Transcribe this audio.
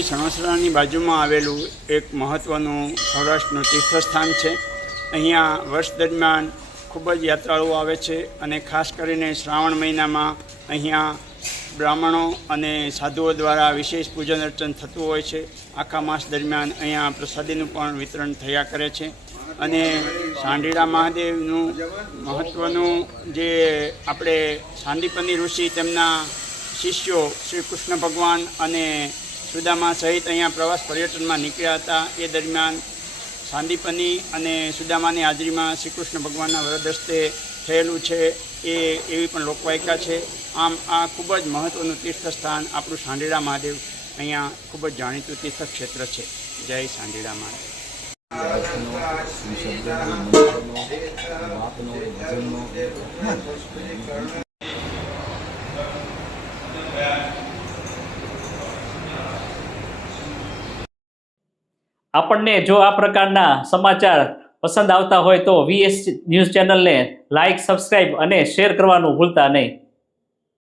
માંડવી સણોસરાની બાજુમાં આવેલું એક મહત્ત્વનું સૌરાષ્ટ્રનું તીર્થસ્થાન છે। અહીંયા વર્ષ દરમિયાન ખૂબ જ યાત્રાળુઓ આવે છે અને ખાસ કરીને શ્રાવણ મહિનામાં અહીંયા બ્રાહ્મણો અને સાધુઓ દ્વારા વિશેષ પૂજન અર્ચન થતું હોય છે। આખા માસ દરમિયાન અહીંયા પ્રસાદીનું પણ વિતરણ થયા કરે છે અને સાંઢીડા મહાદેવનું મહત્ત્વનું જે આપણે સાંદીપની ઋષિ તેમના શિષ્યો શ્રી કૃષ્ણ ભગવાન અને સુદામા સહિત અહીંયા પ્રવાસ પર્યટનમાં નીકળ્યા હતા। એ દરમિયાન સાંદીપની અને સુદામાની હાજરીમાં શ્રી કૃષ્ણ ભગવાનના વરદસ્તે થયેલું છે એ એવી પણ લોકવાયકા છે। આમ આ ખૂબ જ મહત્ત્વનું તીર્થસ્થાન આપણું સાંઢીડા મહાદેવ અહીંયા ખૂબ જ જાણીતું તીર્થક્ષેત્ર છે। જય સાંઢીડા મહાદેવ। આપણને જો આ પ્રકારના સમાચાર પસંદ આવતા હોય તો VS ન્યૂઝ ચેનલને લાઇક, સબસ્ક્રાઇબ અને શેર કરવાનું ભૂલતા નહીં।